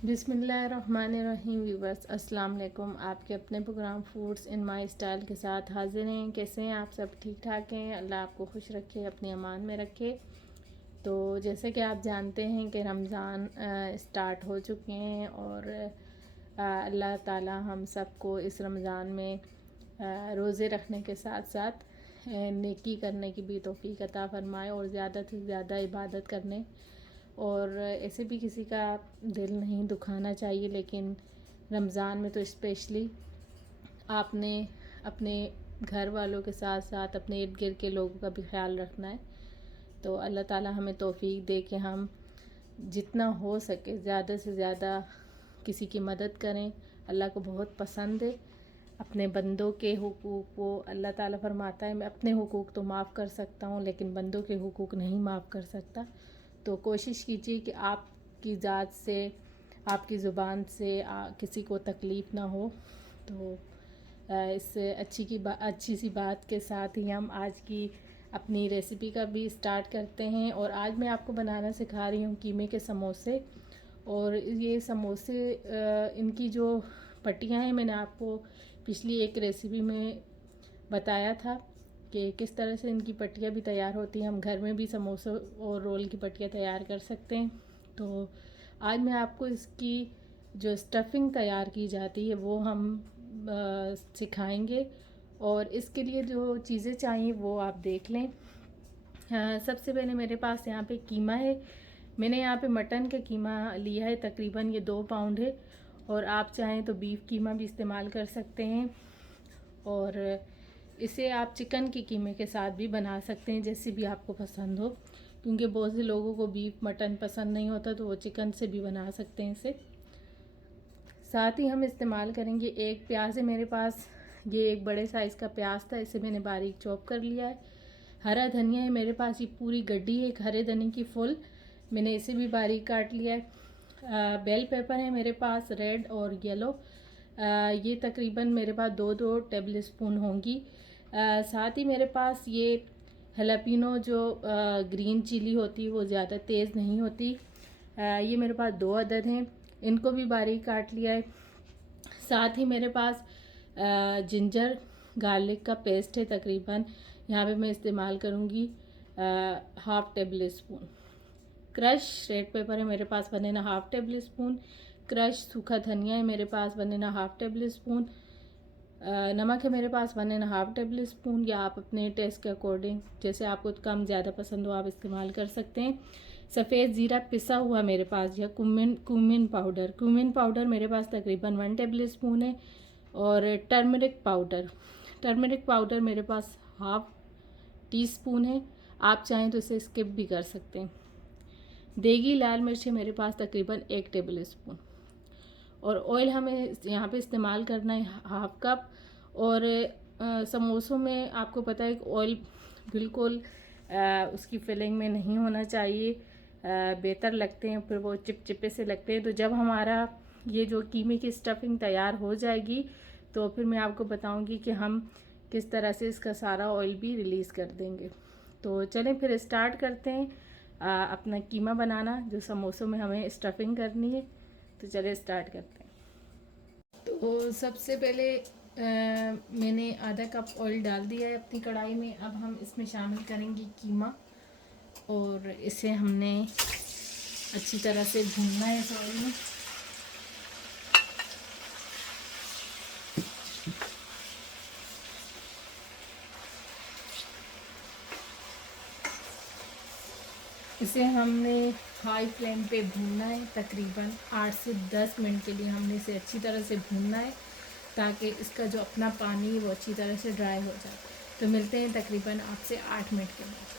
बिस्मिल्लाहिर्रहमानिर्रहीम व्यूवर्स, अस्सलाम वालेकुम। आपके अपने program foods in my style के साथ हाजिर हैं। कैसे हैं आप सब? ठीक ठाक हैं? अल्लाह आपको खुश रखे, अपनी अमान में रखे। तो जैसे कि आप जानते हैं कि रमज़ान स्टार्ट हो चुके हैं और अल्लाह ताला हम सबको इस रमज़ान में रोज़े रखने के साथ साथ नेकी करने की भी तौफीक अता फ़रमाए और ज़्यादा से ज़्यादा इबादत करने। और ऐसे भी किसी का दिल नहीं दुखाना चाहिए, लेकिन रमज़ान में तो स्पेशली आपने अपने घर वालों के साथ साथ अपने इर्द गिर्द के लोगों का भी ख्याल रखना है। तो अल्लाह ताला हमें तौफीक दे कि हम जितना हो सके ज़्यादा से ज़्यादा किसी की मदद करें। अल्लाह को बहुत पसंद है अपने बंदों के हुकूक़ को। अल्लाह ताला फरमाता है मैं अपने हुकूक़ तो माफ़ कर सकता हूँ लेकिन बंदों के हुकूक़ नहीं माफ़ कर सकता। तो कोशिश कीजिए कि आपकी ज़ात से, आपकी ज़ुबान से किसी को तकलीफ़ ना हो। तो इस अच्छी सी बात के साथ ही हम आज की अपनी रेसिपी का भी स्टार्ट करते हैं। और आज मैं आपको बनाना सिखा रही हूँ कीमे के समोसे। और ये समोसे इनकी जो पट्टियाँ हैं, मैंने आपको पिछली एक रेसिपी में बताया था कि किस तरह से इनकी पट्टियाँ भी तैयार होती हैं। हम घर में भी समोसे और रोल की पट्टियाँ तैयार कर सकते हैं। तो आज मैं आपको इसकी जो स्टफ़िंग तैयार की जाती है वो हम सिखाएंगे। और इसके लिए जो चीज़ें चाहिए वो आप देख लें। सबसे पहले मेरे पास यहाँ पे कीमा है। मैंने यहाँ पे मटन का कीमा लिया है, तकरीबन ये 2 पाउंड है। और आप चाहें तो बीफ कीमा भी इस्तेमाल कर सकते हैं। और इसे आप चिकन के कीमे के साथ भी बना सकते हैं, जैसे भी आपको पसंद हो, क्योंकि बहुत से लोगों को बीफ मटन पसंद नहीं होता तो वो चिकन से भी बना सकते हैं इसे। साथ ही हम इस्तेमाल करेंगे एक प्याज है मेरे पास, ये एक बड़े साइज़ का प्याज था, इसे मैंने बारीक चॉप कर लिया है। हरा धनिया है मेरे पास, ये पूरी गड्डी है एक हरे धनिया की फुल, मैंने इसे भी बारीक काट लिया है। बेल पेपर है मेरे पास, रेड और येलो, ये तकरीबन मेरे पास 2-2 टेबल स्पून होंगी। साथ ही मेरे पास ये हलापिनो जो ग्रीन चिली होती है वो ज़्यादा तेज़ नहीं होती, ये मेरे पास 2 अदद हैं, इनको भी बारीक काट लिया है। साथ ही मेरे पास जिंजर गार्लिक का पेस्ट है, तकरीबन यहाँ पे मैं इस्तेमाल करूँगी 1/2 table spoon. Crush red pepper है मेरे पास 1.5 टेबल स्पून। क्रश सूखा धनिया है मेरे पास 1.5 टेबल स्पून। नमक है मेरे पास 1.5 टेबल स्पून, या आप अपने टेस्ट के अकॉर्डिंग जैसे आपको कम ज़्यादा पसंद हो आप इस्तेमाल कर सकते हैं। सफ़ेद ज़ीरा पिसा हुआ मेरे पास, या कुमिन पाउडर मेरे पास तकरीबन 1 टेबल स्पून है। और टर्मरिक पाउडर मेरे पास 1/2 टीस्पून है, आप चाहें तो इसे स्किप भी कर सकते हैं। देगी लाल मिर्च है मेरे पास तकरीबन 1 टेबल स्पून। और ऑयल हमें यहाँ पे इस्तेमाल करना है 1/2 कप। और समोसों में आपको पता है कि ऑयल बिल्कुल उसकी फिलिंग में नहीं होना चाहिए, बेहतर लगते हैं, फिर वो चिपचिपे से लगते हैं। तो जब हमारा ये जो कीमे की स्टफिंग तैयार हो जाएगी तो फिर मैं आपको बताऊंगी कि हम किस तरह से इसका सारा ऑयल भी रिलीज़ कर देंगे। तो चलें फिर स्टार्ट करते हैं अपना कीमा बनाना, जो समोसों में हमें स्टफिंग करनी है। तो चलिए स्टार्ट करते हैं। तो सबसे पहले मैंने आधा कप ऑयल डाल दिया है अपनी कढ़ाई में। अब हम इसमें शामिल करेंगे कीमा, और इसे हमने अच्छी तरह से भूनना है इस ऑयल में। इसे हमने हाई फ्लेम पे भूनना है, तकरीबन 8 से 10 मिनट के लिए हमने इसे अच्छी तरह से भूनना है, ताकि इसका जो अपना पानी है वो अच्छी तरह से ड्राई हो जाए। तो मिलते हैं तकरीबन आपसे 8 मिनट के बाद।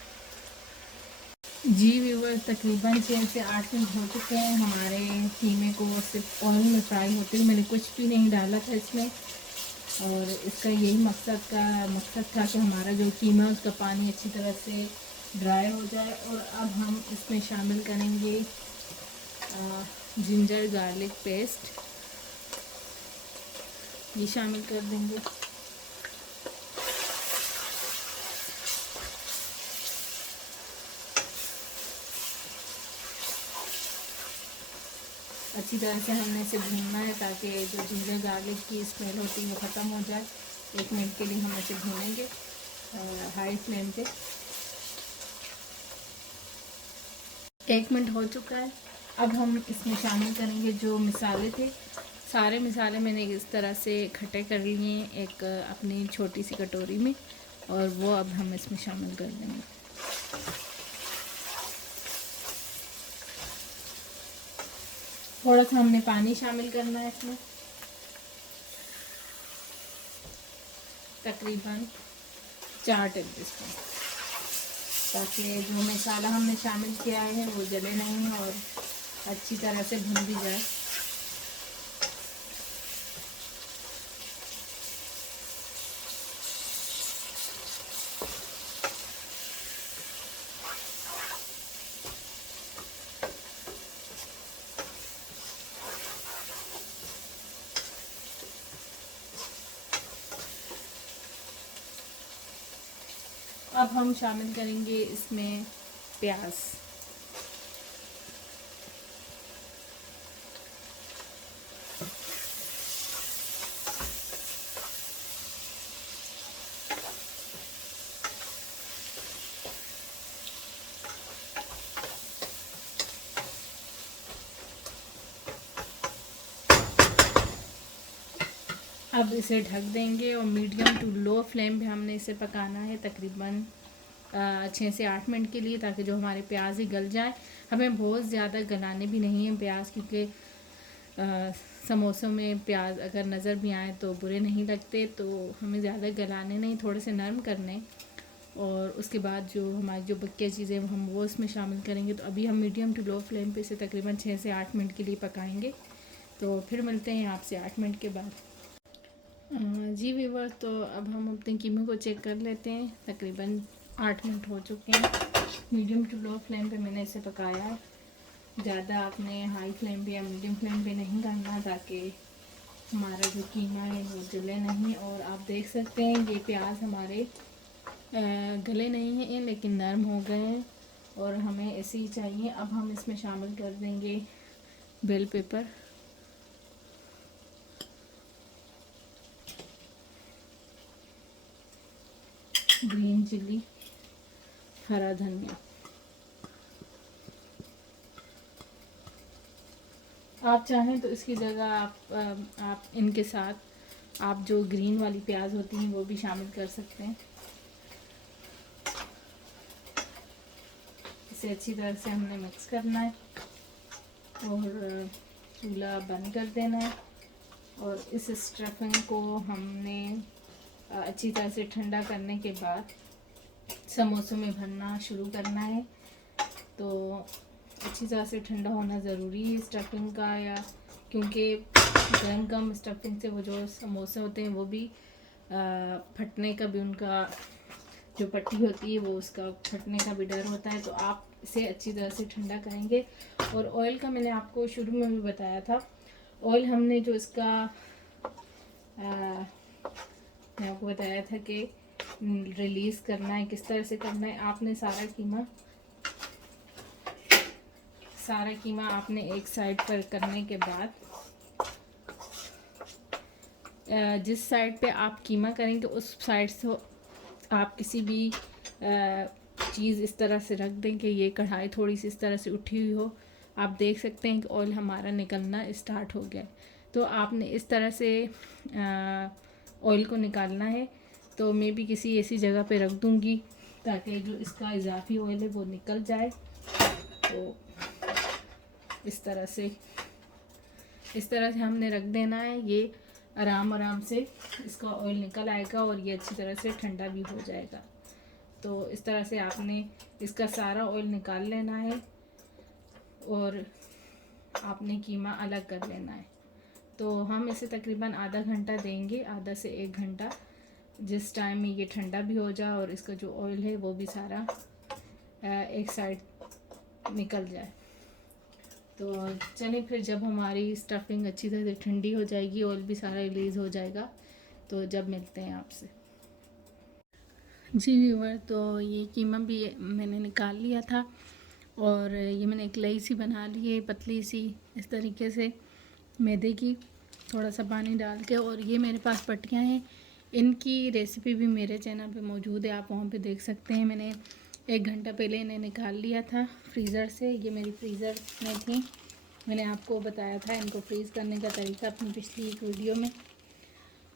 जी व्यूवर, तकरीबन 6 से 8 मिनट हो चुके हैं। हमारे कीमे को सिर्फ ऑयल में फ्राई होते हुए, मैंने कुछ भी नहीं डाला था इसमें। और इसका यही मकसद था कि हमारा जो कीमा है उसका पानी अच्छी तरह से ड्राई हो जाए। और अब हम इसमें शामिल करेंगे जिंजर गार्लिक पेस्ट, ये शामिल कर देंगे। अच्छी तरह से हमने इसे भूनना है ताकि जो जिंजर गार्लिक की स्मेल होती है वो ख़त्म हो जाए। 1 मिनट के लिए हम इसे भूनेंगे हाई फ्लेम पे। 1 मिनट हो चुका है। अब हम इसमें शामिल करेंगे जो मसाले थे। सारे मसाले मैंने इस तरह से इकट्ठे कर लिए हैं एक अपनी छोटी सी कटोरी में, और वो अब हम इसमें शामिल कर देंगे। थोड़ा सा हमने पानी शामिल करना है इसमें, तकरीबन 4 टेबल स्पून, ताकि जो मसाला हमने शामिल किया है वो जले नहीं और अच्छी तरह से भुन भी जाए। अब हम शामिल करेंगे इसमें प्याज। अब इसे ढक देंगे और मीडियम टू लो फ्लेम पे हमने इसे पकाना है तकरीबन 6 से 8 मिनट के लिए, ताकि जो हमारे प्याज ही गल जाए। हमें बहुत ज़्यादा गलाने भी नहीं हैं प्याज, क्योंकि समोसों में प्याज अगर नज़र भी आए तो बुरे नहीं लगते, तो हमें ज़्यादा गलाने नहीं, थोड़े से नरम करने। और उसके बाद जो हमारी जो बकी चीज़ें हम वो इसमें शामिल करेंगे। तो अभी हम मीडियम टू लो फ्लेम पे इसे तकरीबन 6 से 8 मिनट के लिए पकाएंगे। तो फिर मिलते हैं आपसे 8 मिनट के बाद। जी व्यूअर्स, तो अब हम अपने कीमे को चेक कर लेते हैं। तकरीबन 8 मिनट हो चुके हैं। मीडियम टू लो फ्लेम पे मैंने इसे पकाया है। ज़्यादा आपने हाई फ्लेम पे या मीडियम फ्लेम पे नहीं करना, ताकि हमारा जो कीमा है वो जले नहीं। और आप देख सकते हैं ये प्याज हमारे गले नहीं हैं लेकिन नरम हो गए हैं, और हमें ऐसे ही चाहिए। अब हम इसमें शामिल कर देंगे बेल पेपर, ग्रीन चिली, हरा धनिया। आप चाहें तो इसकी जगह आप इनके साथ आप जो ग्रीन वाली प्याज होती हैं वो भी शामिल कर सकते हैं। इसे अच्छी तरह से हमने मिक्स करना है और चूल्हा बंद कर देना है। और इस स्टफिंग को हमने अच्छी तरह से ठंडा करने के बाद समोसों में भरना शुरू करना है। तो अच्छी तरह से ठंडा होना ज़रूरी है स्टफिंग का, या क्योंकि गर्म स्टफिंग से वो जो समोसे होते हैं वो भी फटने का भी, उनका जो पट्टी होती है वो उसका फटने का भी डर होता है। तो आप इसे अच्छी तरह से ठंडा करेंगे। और ऑयल का मैंने आपको शुरू में भी बताया था, ऑयल हमने जो इसका मैं आपको बताया था कि रिलीज़ करना है, किस तरह से करना है। आपने सारा कीमा आपने एक साइड पर करने के बाद जिस साइड पे आप कीमा करेंगे उस साइड से आप किसी भी चीज़ इस तरह से रख दें कि ये कढ़ाई थोड़ी सी इस तरह से उठी हुई हो। आप देख सकते हैं कि ऑयल हमारा निकलना स्टार्ट हो गया। तो आपने इस तरह से ऑयल को निकालना है। तो मैं भी किसी ऐसी जगह पे रख दूँगी ताकि जो इसका इजाफी ऑयल है वो निकल जाए। तो इस तरह से हमने रख देना है। ये आराम से इसका ऑयल निकल आएगा और ये अच्छी तरह से ठंडा भी हो जाएगा। तो इस तरह से आपने इसका सारा ऑयल निकाल लेना है और आपने कीमा अलग कर लेना है। तो हम इसे तकरीबन आधा घंटा देंगे, आधा से 1 घंटा, जिस टाइम में ये ठंडा भी हो जाए और इसका जो ऑयल है वो भी सारा एक साइड निकल जाए। तो चलिए फिर जब हमारी स्टफिंग अच्छी तरह से ठंडी हो जाएगी, ऑयल भी सारा रिलीज़ हो जाएगा, तो जब मिलते हैं आपसे। जी व्यूअर, तो ये कीमा भी मैंने निकाल लिया था और ये मैंने एक लई सी बना ली है, पतली सी, इस तरीके से मैदे की, थोड़ा सा पानी डाल के। और ये मेरे पास पट्टियाँ हैं, इनकी रेसिपी भी मेरे चैनल पे मौजूद है, आप वहाँ पे देख सकते हैं। मैंने 1 घंटा पहले इन्हें निकाल लिया था फ्रीज़र से। ये मेरी फ्रीज़र में थी, मैंने आपको बताया था इनको फ्रीज़ करने का तरीका अपनी पिछली एक वीडियो में।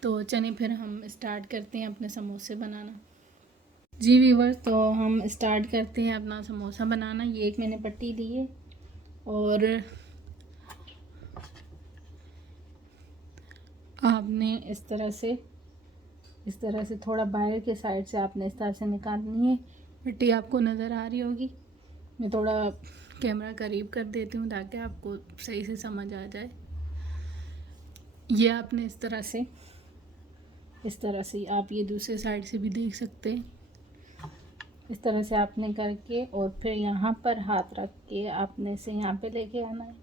तो चलिए फिर हम स्टार्ट करते हैं अपने समोसे बनाना। जी व्यूअर्स, तो हम स्टार्ट करते हैं अपना समोसा बनाना। ये एक मैंने पट्टी ली है और आपने इस तरह से थोड़ा बाहर के साइड से आपने इस तरह से निकालनी है। पट्टी आपको नज़र आ रही होगी, मैं थोड़ा कैमरा करीब कर देती हूँ ताकि आपको सही से समझ आ जाए। ये आपने इस तरह से आप ये दूसरे साइड से भी देख सकते हैं। इस तरह से आपने करके और फिर यहाँ पर हाथ रख के आपने से यहाँ पे लेके आना है।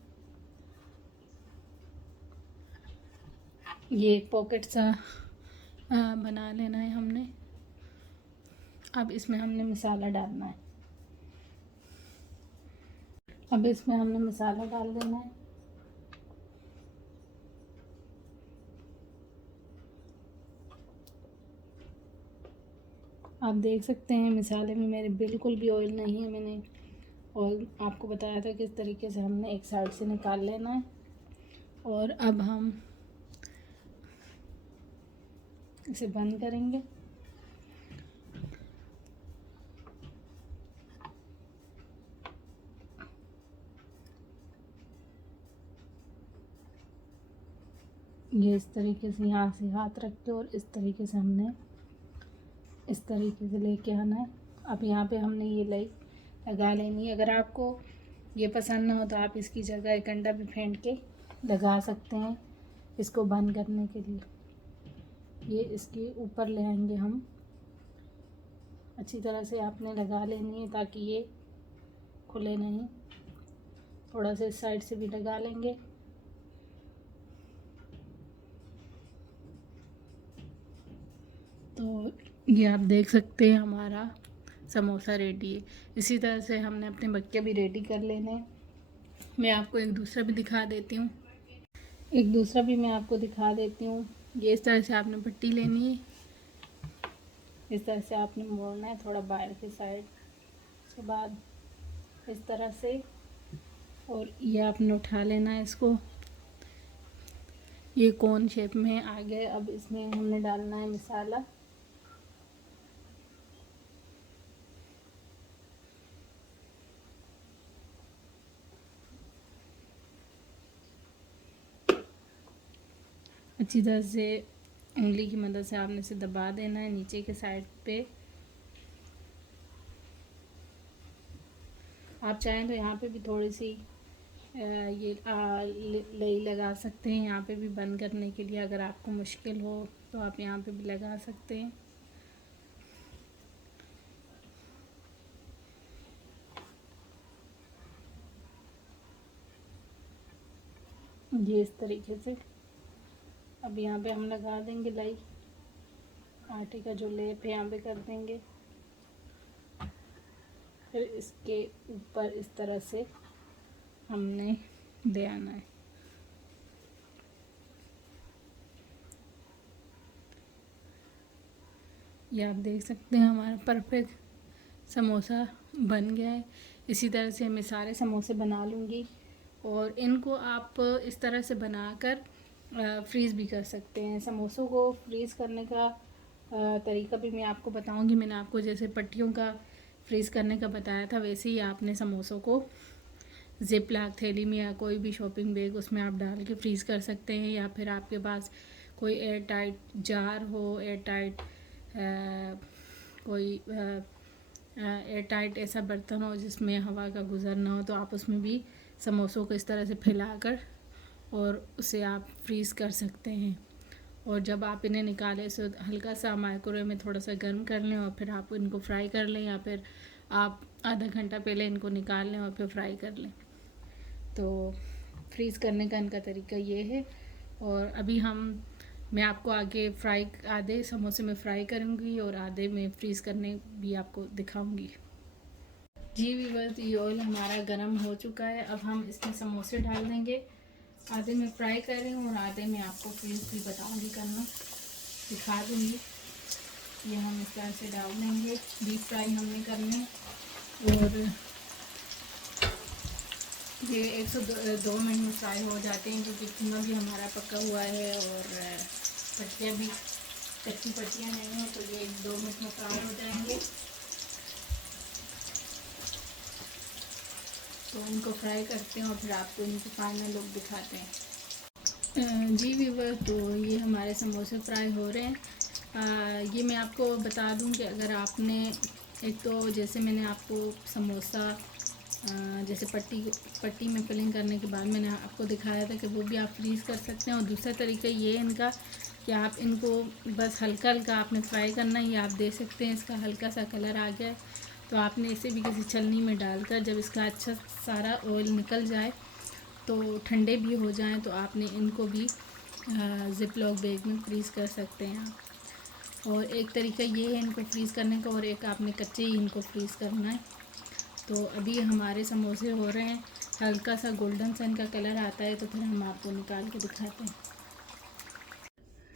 ये एक पॉकेट सा बना लेना है हमने। अब इसमें हमने मसाला डालना है। अब इसमें हमने मसाला डाल देना है। आप देख सकते हैं मसाले में मेरे बिल्कुल भी ऑयल नहीं है। मैंने ऑयल आपको बताया था किस तरीके से हमने एक साइड से निकाल लेना है। और अब हम इसे बंद करेंगे। ये इस तरीके से यहाँ से हाथ रख के और इस तरीके से हमने इस तरीके से लेके आना है। अब यहाँ पे हमने ये लगा लेनी है। अगर आपको ये पसंद ना हो तो आप इसकी जगह एक अंडा भी फेंट के लगा सकते हैं इसको बंद करने के लिए। ये इसके ऊपर ले आएंगे हम, अच्छी तरह से आपने लगा लेनी है ताकि ये खुले नहीं। थोड़ा सा इस साइड से भी लगा लेंगे। तो ये आप देख सकते हैं हमारा समोसा रेडी है। इसी तरह से हमने अपने बक्के भी रेडी कर लेने हैं। मैं आपको एक दूसरा भी दिखा देती हूँ। ये इस तरह से आपने पट्टी लेनी है, इस तरह से आपने मोड़ना है थोड़ा बाहर की साइड, उसके बाद इस तरह से, और ये आपने उठा लेना है इसको। ये कोन शेप में आ गए। अब इसमें हमने डालना है मसाला। अच्छी तरह से उंगली की मदद से आपने इसे दबा देना है नीचे के साइड पे। आप चाहें तो यहाँ पे भी थोड़ी सी ये लई लगा सकते हैं, यहाँ पे भी बंद करने के लिए। अगर आपको मुश्किल हो तो आप यहाँ पे भी लगा सकते हैं। ये इस तरीके से अब यहाँ पे हम लगा देंगे लई, आटे का जो लेप है यहाँ पे कर देंगे। फिर इसके ऊपर इस तरह से हमने दे आना है। ये आप देख सकते हैं हमारा परफेक्ट समोसा बन गया है। इसी तरह से मैं सारे समोसे बना लूँगी और इनको आप इस तरह से बनाकर फ्रीज़ भी कर सकते हैं। समोसों को फ्रीज़ करने का तरीका भी मैं आपको बताऊंगी। मैंने आपको जैसे पट्टियों का फ्रीज़ करने का बताया था, वैसे ही आपने समोसों को ज़िप लॉक थैली में या कोई भी शॉपिंग बैग उसमें आप डाल के फ्रीज़ कर सकते हैं। या फिर आपके पास कोई एयर टाइट जार हो, एयर टाइट कोई एयर टाइट ऐसा बर्तन हो जिसमें हवा का गुज़र ना हो, तो आप उसमें भी समोसों को इस तरह से फैलाकर और उसे आप फ्रीज़ कर सकते हैं। और जब आप इन्हें निकालें तो हल्का सा माइक्रोवेव में थोड़ा सा गर्म कर लें और फिर आप इनको फ्राई कर लें, या फिर आप आधा घंटा पहले इनको निकाल लें और फिर फ्राई कर लें। तो फ्रीज़ करने का इनका तरीका ये है। और अभी मैं आपको आगे आधे समोसे में फ्राई करूँगी और आधे में फ्रीज़ करने भी आपको दिखाऊँगी। जी व्यूअर्स, ये ऑयल हमारा गर्म हो चुका है। अब हम इसमें समोसे डाल देंगे। आधे में फ्राई कर रही हूँ और आधे में आपको फ्रीज भी बताऊँगी करना, दिखा दूँगी। ये हम इस तरह से डाल देंगे, डीप फ्राई हमने करने। और ये 1 से 2 मिनट में फ्राई हो जाते हैं, क्योंकि कीमा भी हमारा पका हुआ है और पट्टियाँ भी, कच्ची पट्टियाँ नहीं हो, तो ये 1-2 मिनट में फ्राई हो जाएंगे। तो इनको फ्राई करते हैं और फिर आपको इनकी फाइनल लुक दिखाते हैं। जी व्यूअर, तो ये हमारे समोसे फ्राई हो रहे हैं। ये मैं आपको बता दूं कि अगर आपने, एक तो जैसे मैंने आपको समोसा जैसे पट्टी में फिलिंग करने के बाद मैंने आपको दिखाया था कि वो भी आप फ्रीज़ कर सकते हैं। और दूसरा तरीका ये है इनका कि आप इनको बस हल्का हल्का आपने फ्राई करना ही, आप दे सकते हैं। इसका हल्का सा कलर आ गया तो आपने इसे भी किसी छलनी में डालकर, जब इसका अच्छा सारा ऑयल निकल जाए तो ठंडे भी हो जाएं, तो आपने इनको भी ज़िप लॉक बैग में फ्रीज़ कर सकते हैं आप। और एक तरीका ये है इनको फ्रीज़ करने का, और एक आपने कच्चे ही इनको फ्रीज़ करना है। तो अभी हमारे समोसे हो रहे हैं, हल्का सा गोल्डन सा इनका कलर आता है तो फिर हम आपको निकाल के दिखाते हैं।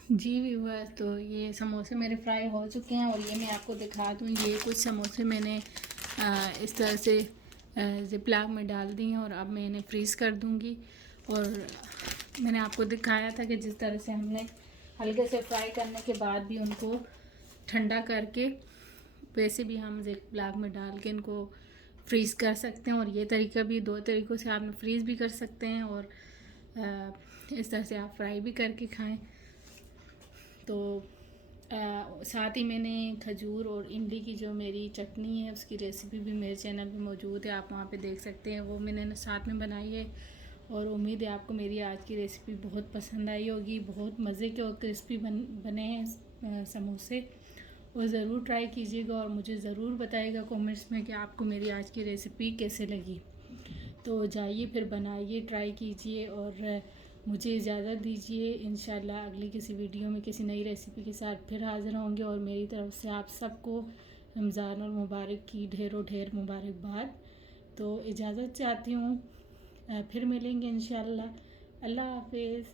जी व्यूअर्स, तो ये समोसे मेरे फ्राई हो चुके हैं और ये मैं आपको दिखा दूँ। ये कुछ समोसे मैंने इस तरह से ज़िप-लॉक में डाल दी हैं और अब मैं इन्हें फ्रीज़ कर दूँगी। और मैंने आपको दिखाया था कि जिस तरह से हमने हल्के से फ्राई करने के बाद भी उनको ठंडा करके, वैसे भी हम ज़िप-लॉक में डाल के इनको फ्रीज़ कर सकते हैं। और ये तरीका भी, 2 तरीक़ों से आप फ्रीज़ भी कर सकते हैं और इस तरह से आप फ्राई भी करके खाएं। तो साथ ही मैंने खजूर और इमली की जो मेरी चटनी है उसकी रेसिपी भी मेरे चैनल पे मौजूद है, आप वहाँ पे देख सकते हैं। वो मैंने साथ में बनाई है और उम्मीद है आपको मेरी आज की रेसिपी बहुत पसंद आई होगी। बहुत मज़े के और क्रिस्पी बने हैं समोसे, और ज़रूर ट्राई कीजिएगा और मुझे ज़रूर बताइएगा कमेंट्स में कि आपको मेरी आज की रेसिपी कैसे लगी। तो जाइए फिर बनाइए, ट्राई कीजिए और मुझे इजाज़त दीजिए। इंशाल्लाह अगली किसी वीडियो में किसी नई रेसिपी के साथ फिर हाज़िर होंगे। और मेरी तरफ से आप सबको रमज़ान और मुबारक की ढेरों ढेर मुबारकबाद। तो इजाज़त चाहती हूँ, फिर मिलेंगे इंशाल्लाह। अल्लाह हाफ़िज़।